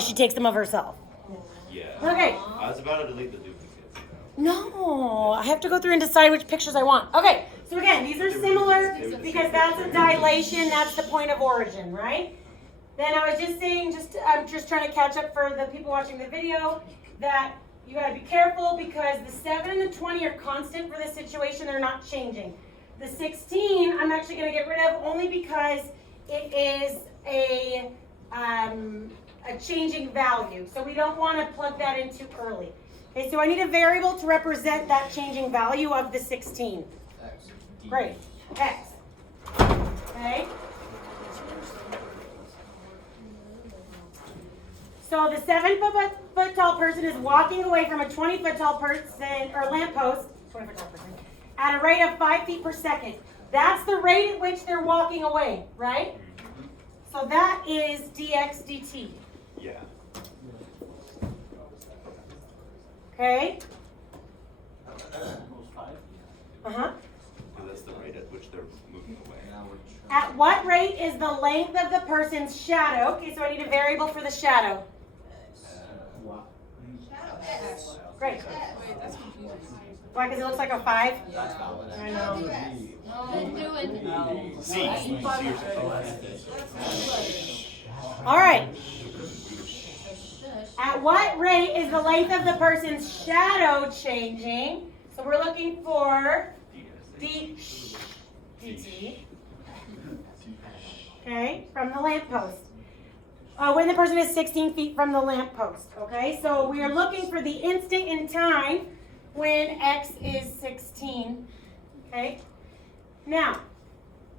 She takes them of herself. Yeah. Okay. I was about to delete the duplicates. No, I have to go through and decide which pictures I want. Okay, so again, these are similar because that's a dilation, that's the point of origin, right? Then I was just saying, I'm just trying to catch up for the people watching the video, that you gotta be careful because the 7 and the 20 are constant for this situation, they're not changing. The 16, I'm actually gonna get rid of only because it is a changing value. So we don't wanna plug that in too early. Okay, so I need a variable to represent that changing value of the 16. X. Great, X. Okay. So the 7-foot tall person is walking away from a 20-foot tall person, or lamppost, 20-foot tall person, at a rate of 5 feet per second. That's the rate at which they're walking away, right? So that is dx dt. Yeah. Okay? Uh-huh. And that's the rate at which they're moving away. At what rate is the length of the person's shadow? Okay, so I need a variable for the shadow. Great. Wait, that's confusing. Why? Because it looks like a 5? That's valid. I know. C. All right. At what rate is the length of the person's shadow changing? So we're looking for dt. Okay, from the lamppost. When the person is 16 feet from the lamppost. Okay, so we are looking for the instant in time when x is 16. Okay, now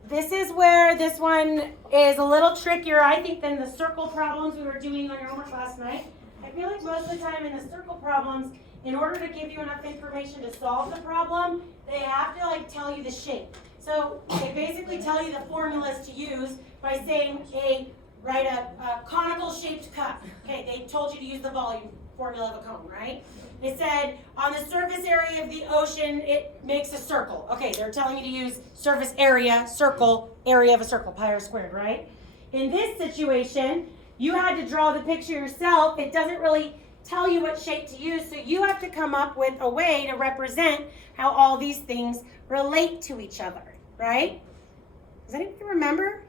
this is where this one is a little trickier, I think, than the circle problems we were doing on your homework last night. I feel like most of the time in the circle problems, in order to give you enough information to solve the problem, they have to tell you the shape. So they basically tell you the formulas to use by saying write a conical shaped cup. Okay, they told you to use the volume formula of a cone, right? They said on the surface area of the ocean, it makes a circle. Okay, they're telling you to use surface area, circle, area of a circle, pi r squared, right? In this situation, you had to draw the picture yourself. It doesn't really tell you what shape to use, so you have to come up with a way to represent how all these things relate to each other, right? Does anybody remember?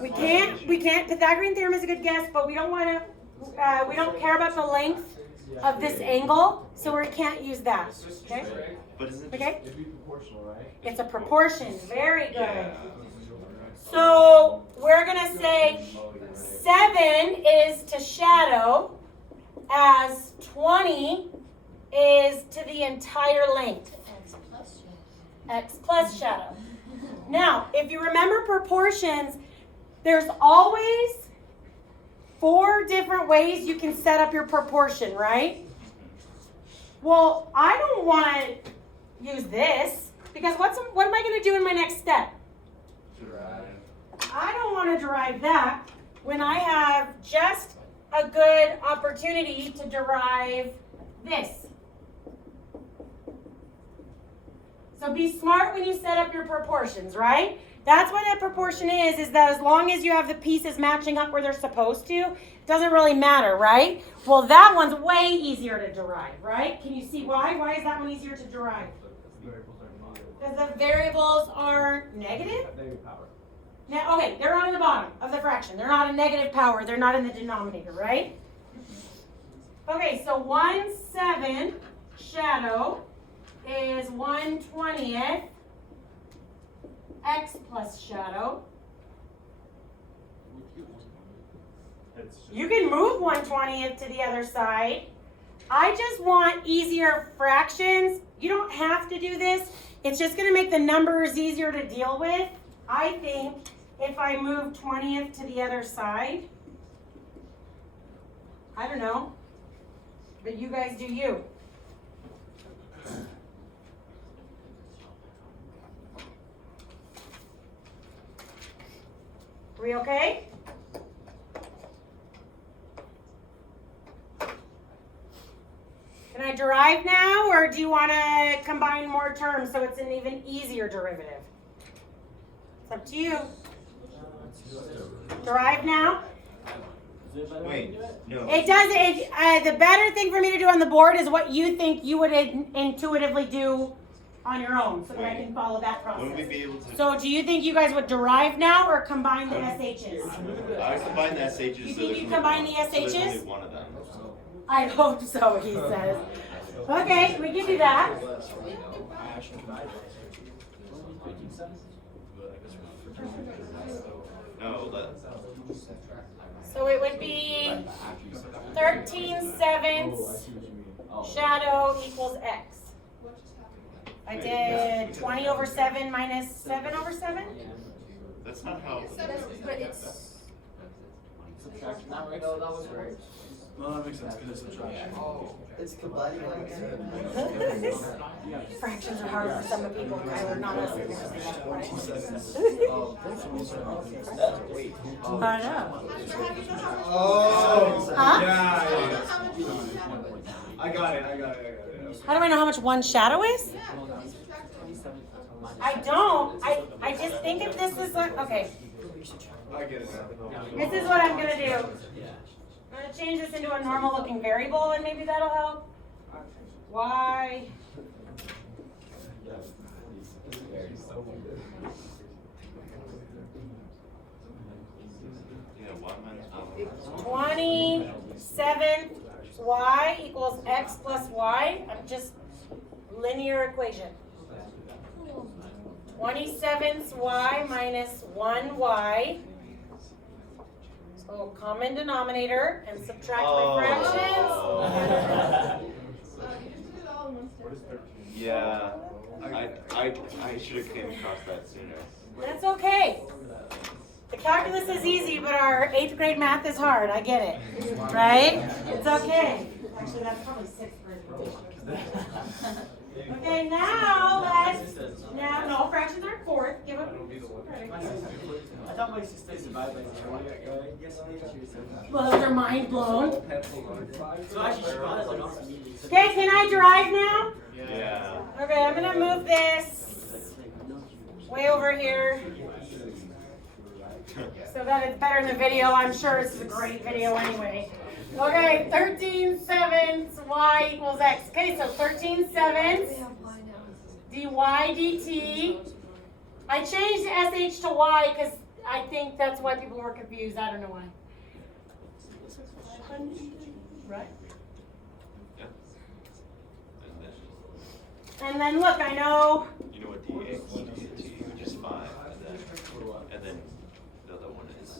We can't, Pythagorean theorem is a good guess, but we don't want to, we don't care about the length of this angle, so we can't use that, okay? But isn't it Okay? It'd be proportional, right? It's a proportion, very good. So we're gonna say 7 is to shadow as 20 is to the entire length. X plus shadow. Now, if you remember proportions, there's always 4 different ways you can set up your proportion, right? Well, I don't want to use this because what am I going to do in my next step? I don't want to derive that when I have just a good opportunity to derive this. So be smart when you set up your proportions, right? That's what a proportion is that as long as you have the pieces matching up where they're supposed to, it doesn't really matter, right? Well, that one's way easier to derive, right? Can you see why? Why is that one easier to derive? Because the variables are negative? Negative power. Now, okay, they're on the bottom of the fraction. They're not a negative power. They're not in the denominator, right? Okay, so 1/7 shadow is 1/20th x plus shadow. You can move 1/20th to the other side. I just want easier fractions. You don't have to do this. It's just going to make the numbers easier to deal with. I think if I move 20th to the other side, I don't know, but you guys do you. Are we okay? Can I derive now, or do you want to combine more terms so it's an even easier derivative? It's up to you. Derive now? Wait, no. It does, the better thing for me to do on the board is what you think you would intuitively do on your own, so that I can follow that Wouldn't we process. be able to? So do you think you guys would derive now or combine the SHs? I combine the SHs. You so think there's you'd only combine one- the so there's SHs? only one of them. I hope so, he says. Okay, we can do that. No, So it would be 13/7 shadow equals X. I did 20/7 minus 7/7? that's not how. But it's. Subtraction, that right? No, that was right. No, that makes sense, because it's subtraction. It's combining like. Fractions are hard for some people, Kyler, not us. I know. Oh, Huh? yeah. I got it. How do I know how much one shadow is? I don't. I just think if this is like, okay, I get it now. this is what I'm gonna do. I'm gonna change this into a normal looking variable and maybe that'll help. Y. Yeah, one minus one. 27 y equals x plus y. I'm just linear equation. 27 y minus 1y. So common denominator and subtract my fractions. Yeah, I should have came across that sooner. That's okay. The calculus is easy, but our 8th grade math is hard. I get it. Right? It's okay. Actually, that's probably 6th grade. Okay, now no, fractions are 4th. Give up. I thought my sister divided by 0. Yesterday she was saying Well, those are mind blown. so actually she bought it like off immediately. Okay, can I derive now? Yeah. Okay, I'm gonna move this way over here so that it's better in the video. I'm sure this is a great video anyway. Okay, 13/7 y equals x. Okay, so 13/7 dy dt. I changed the sh to y because I think that's why people were confused. I don't know why. Right? Yeah. And then look, I know. You know what dx dt, which is 5, and then the other one is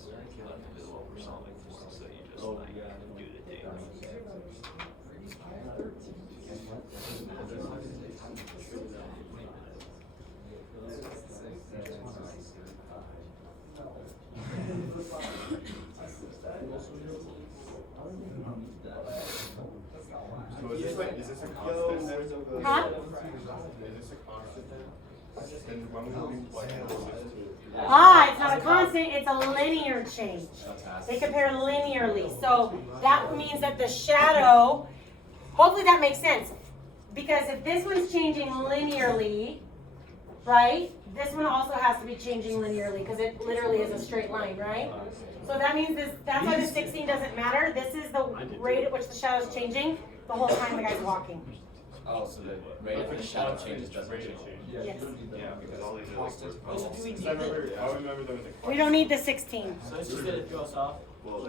what we're solving for, so you just like do the dx. So is this a constant? Huh? Is this a constant? Then when we do It's not a constant, it's a linear change. They compare linearly. So that means that the shadow, hopefully that makes sense. Because if this one's changing linearly, right? This one also has to be changing linearly because it literally is a straight line, right? So that means that's why the 16 doesn't matter. This is the rate at which the shadow is changing the whole time the guy's walking. Oh, so the rate at which shadow changes doesn't change. Yes. Yeah, because all these are like Do we need I it? remember there was a We don't need the 16. So it's just that it goes off. well,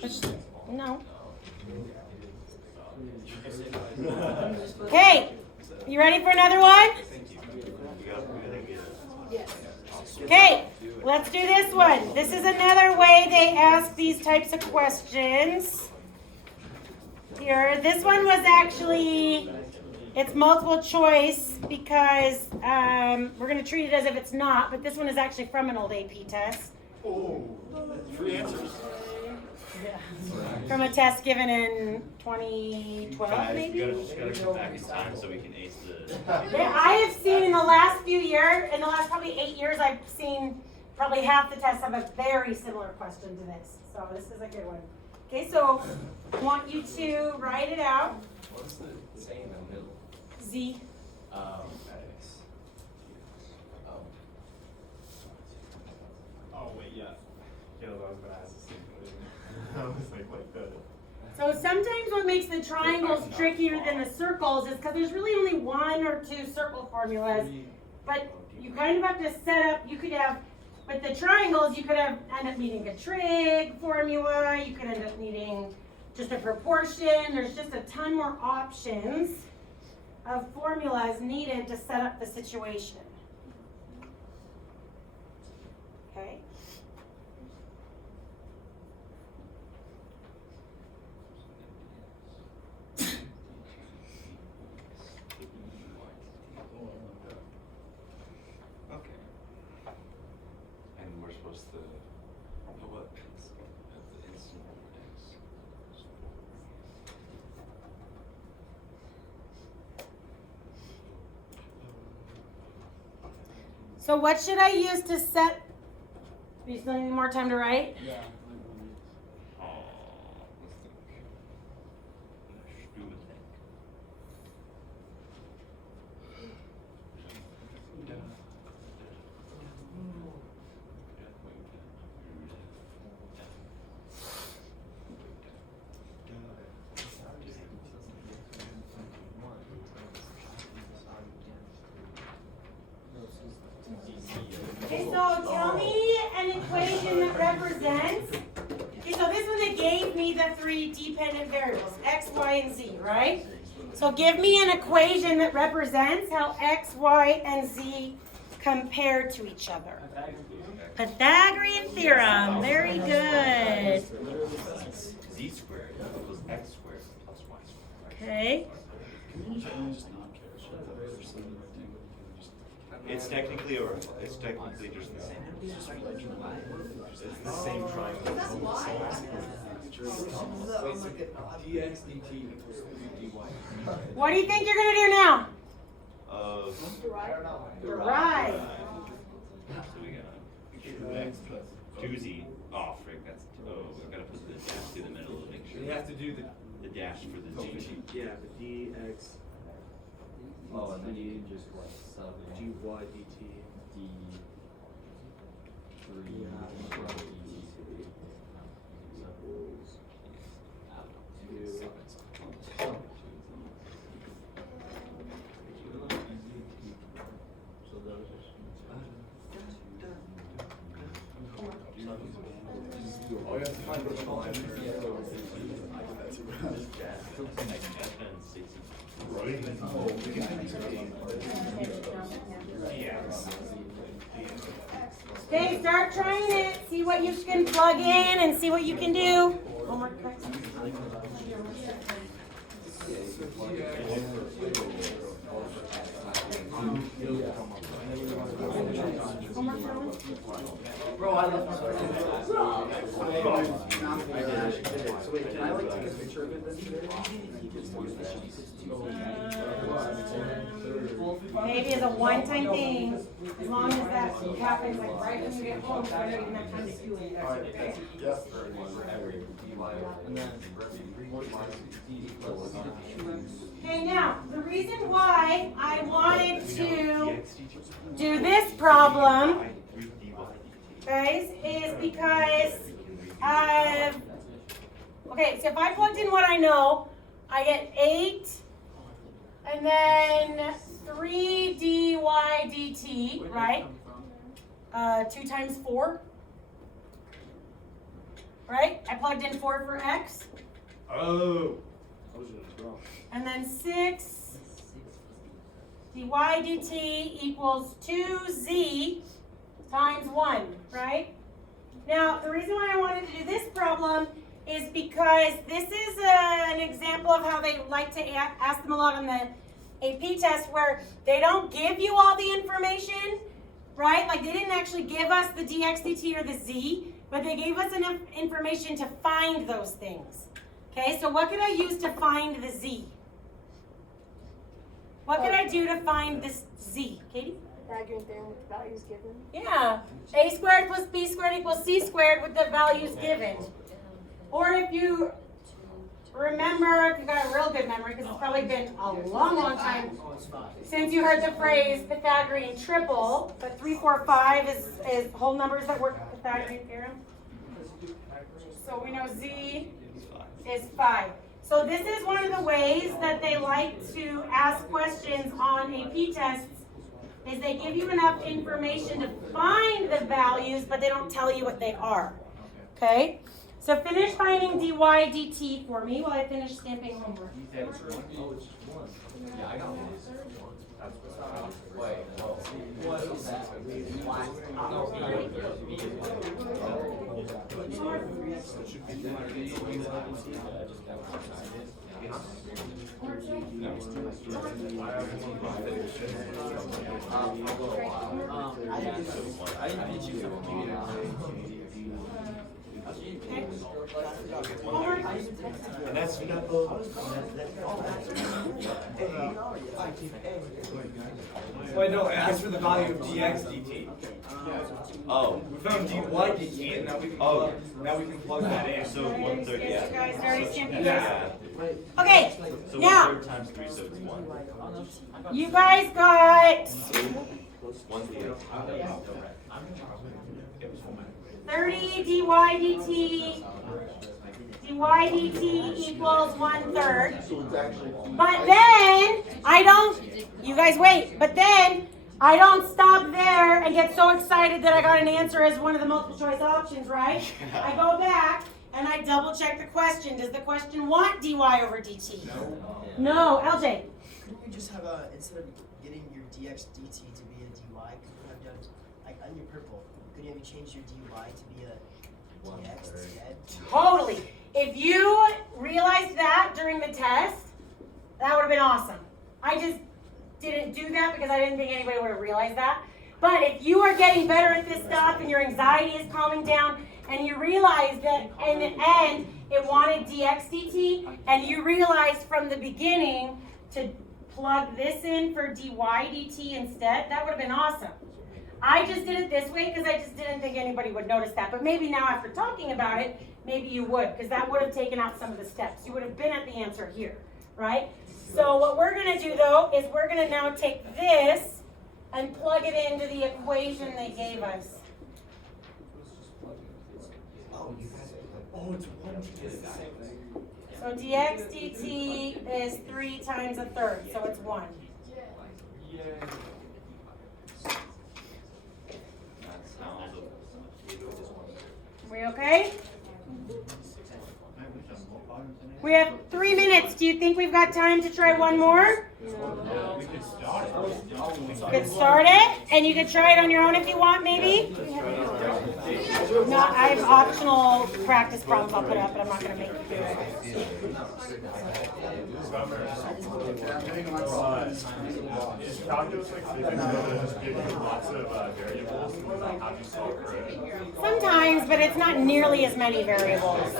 there's No. Okay, you ready for another one? we gotta get it. Okay, let's do this one. This is another way they ask these types of questions. Here, this one was actually, it's multiple choice because we're going to treat it as if it's not, but this one is actually from an old AP test. free answers. From a test given in 2012, Guys, maybe? just gotta come back in time so we can ace the. Yeah, I have seen in the last few years, in the last probably 8 years, I've seen probably half the tests have a very similar question to this. So this is a good one. Okay, so I want you to write it out. What's the saying in the middle? Z. Oh wait, yeah. Caleb, I was gonna ask the same thing. I was like, what the? So sometimes what makes the triangles trickier than the circles is because there's really only one or two circle formulas. But you kind of have to set up, you could have, with the triangles, you could have end up needing a trig formula, you could end up needing just a proportion. There's just a ton more options of formulas needed to set up the situation. Okay? Okay. And we're supposed to, what, it's, the instant x. So what should I use to set, you still need more time to write? Yeah. Oh, let's think. Do a thing. Okay, so tell me an equation that represents, okay, so this one that gave me the three dependent variables, x, y, and z, right? So give me an equation that represents how x, y, and z compare to each other. Pythagorean theorem, very good. Z squared equals x squared plus y squared. Okay, It's technically just the same. It's the same triangle. dx dt equals dy. what do you think you're gonna do now? Derive. So we got 2x plus 2z. Oh, frick, that's, I gotta put the dash through the middle to make sure. You have to do The dash for the z. yeah, the dx. Oh, and then you just like sub dy in dt. d 3 dt Oh, you have to find which one. Okay, start trying it, see what you can plug in and see what you can do. Homework correct? Bro, I left my phone. So wait, can I like take a picture of it then? Maybe as a one-time thing, as long as that happens like right when you get home, so I don't even have time to do it, that's okay. Okay, now, the reason why I wanted to do this problem, guys, is because okay, so if I plugged in what I know, I get 8 and then 3 dy dt, right? 2 times 4, right? I plugged in 4 for x. Oh. And then 6 dy dt equals 2z times 1, right? Now, the reason why I wanted to do this problem is because this is an example of how they like to ask them a lot on the AP test where they don't give you all the information, right? Like they didn't actually give us the dx dt or the z, but they gave us enough information to find those things. Okay, so what could I use to find the z? What could I do to find this z? Katie? Pythagorean theorem with the values given. Yeah, a squared plus b squared equals c squared with the values given. Or if you remember, if you got a real good memory, because it's probably been a long, long time since you heard the phrase Pythagorean triple, but 3, 4, 5 is whole numbers that work with Pythagorean theorem. So we know Z It's 5. is 5. So this is one of the ways that they like to ask questions on AP tests, is they give you enough information to find the values, but they don't tell you what they are. Okay? So finish finding dy dt for me while I finish stamping homework. Oh, it's just one. Yeah, I got one. Wait, what is that? I didn't meet you. Homework? And that's Wait, no, I asked for the value of dx dt. Oh, We found dy dt, and now we can plug that in. so 1/3, Yes, you guys yeah. already stamped yours? Yeah. Okay, So now, 1/3 times 3, so it's 1. you guys got 1/3. 30 dy dt, dy dt equals 1/3. But then, you guys wait, but then I don't stop there and get so excited that I got an answer as one of the multiple choice options, right? I go back and I double check the question. Does the question want dy over dt? No, LJ. Couldn't you just have instead of getting your dx dt to be a dy, could you have done, like on your purple, couldn't you have changed your dy to be a dx instead? Totally. If you realized that during the test, that would have been awesome. I just didn't do that because I didn't think anybody would have realized that. But if you are getting better at this stuff and your anxiety is calming down and you realize that in the end it wanted dx dt and you realized from the beginning to plug this in for dy dt instead, that would have been awesome. I just did it this way because I just didn't think anybody would notice that. But maybe now after talking about it, maybe you would, because that would have taken out some of the steps. You would have been at the answer here, right? So what we're going to do, though, is we're going to now take this and plug it into the equation they gave us. So dx dt is 3 times 1/3, so it's 1. We okay? We have 3 minutes. Do you think we've got time to try one more? We could start it. You could start it, and you could try it on your own if you want, maybe? No, I have optional practice problems I'll put up, but I'm not going to make you do it. Is calculus like physics going to just give you lots of variables and have you solve for it? Sometimes, but it's not nearly as many variables.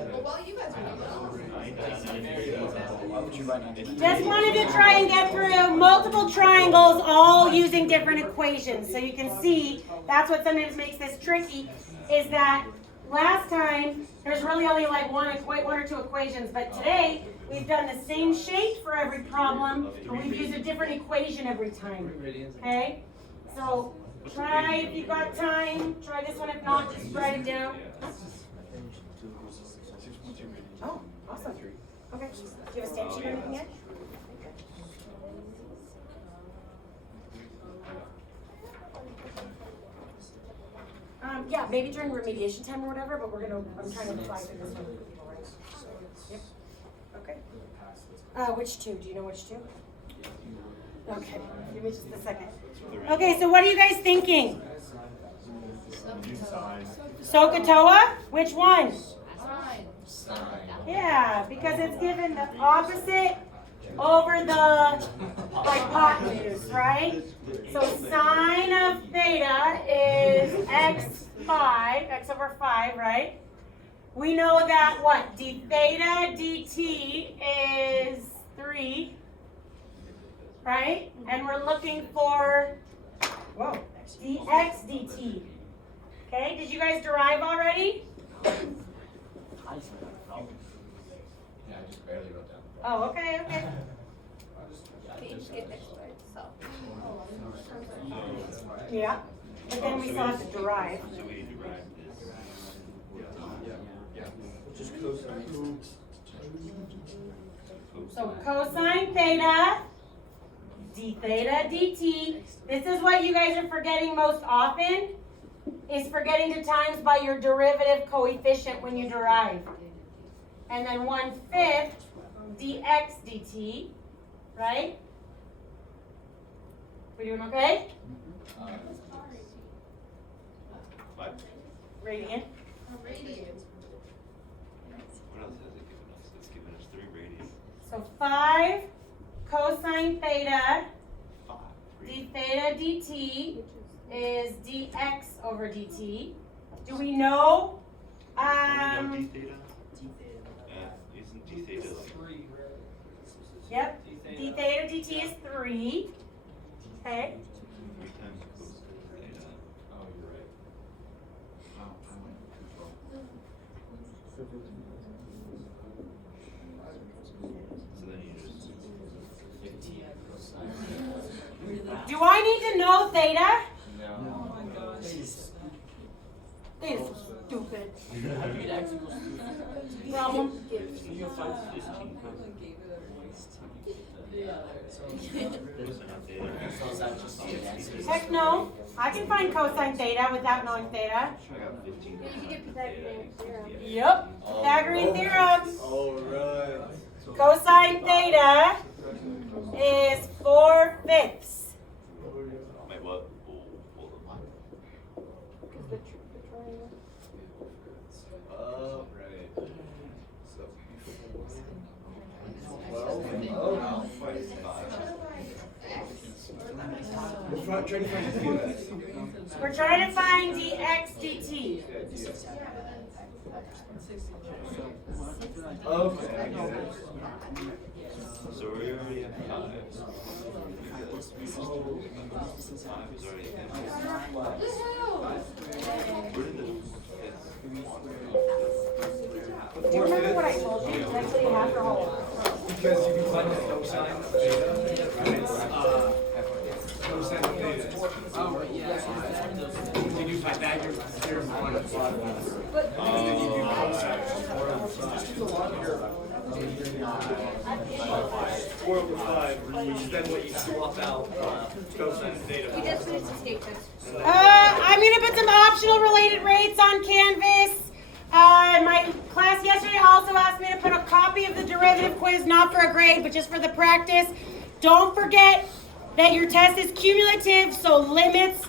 Well, while you guys Just wanted to try and get through multiple triangles all using different equations. So you can see that's what sometimes makes this tricky, is that last time there's really only like one or two equations, but today we've done the same shape for every problem, but we've used a different equation every time. Okay? So try if you've got time, try this one. If not, just write it down. Oh, awesome. Okay. Do you have a stamp sheet or anything yet? Yeah, maybe during remediation time or whatever, but I'm trying to apply for this one for people, right? Yep. Okay. Which two? Do you know which two? Okay, give me just a second. Okay, so what are you guys thinking? SOHCAHTOA? Which one? Yeah, because it's given the opposite over the hypotenuse, right? So sine of theta is x over 5, right? We know that what? D theta dt is 3, right? And we're looking for, dx dt. Okay, did you guys derive already? Yeah, I just barely wrote down. Oh, okay. skip it, so. Yeah, but then we still have to derive. So we derive this. So cosine theta, d theta dt. This is what you guys are forgetting most often, is forgetting to times by your derivative coefficient when you derive. And then 1/5 dx dt, right? We doing okay? Five. Radian. Radiant. What else has it given us? It's given us 3 radians. So 5 cosine theta Five. d theta dt is dx over dt. Do we know? Do we know d theta? D theta. Isn't d theta like? Yep. D theta dt is 3. Okay. 3 times cos theta. Oh, you're right. So then you just. Do I need to know theta? No. Theta's stupid. You Problem. give. Heck no. I can find cosine theta without knowing theta. I got 15. Yeah, you get Pythagorean theorem. Yep. Pythagorean theorem. Alright. Cosine theta is 4/5. Wait, what? Hold on. Because the triangle. Right. So. We're trying to find dx dt. Okay. So we already have 5. Because 5 is already Where did the Do you remember what I told you? Did I tell you half or whole? Because you can find the cosine of theta, and it's, cosine of theta. You do Pythagorean theorem on the bottom. And then you do cosine. 4/5, which is then what you swap out, cosine of theta. We just finished the statements. I'm gonna put some optional related rates on Canvas. My class yesterday also asked me to put a copy of the derivative quiz, not for a grade, but just for the practice. Don't forget that your test is cumulative, so limits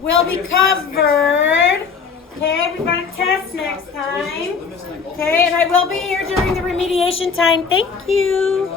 will be covered. Okay, we've got a test next time. Okay, and I will be here during the remediation time. Thank you.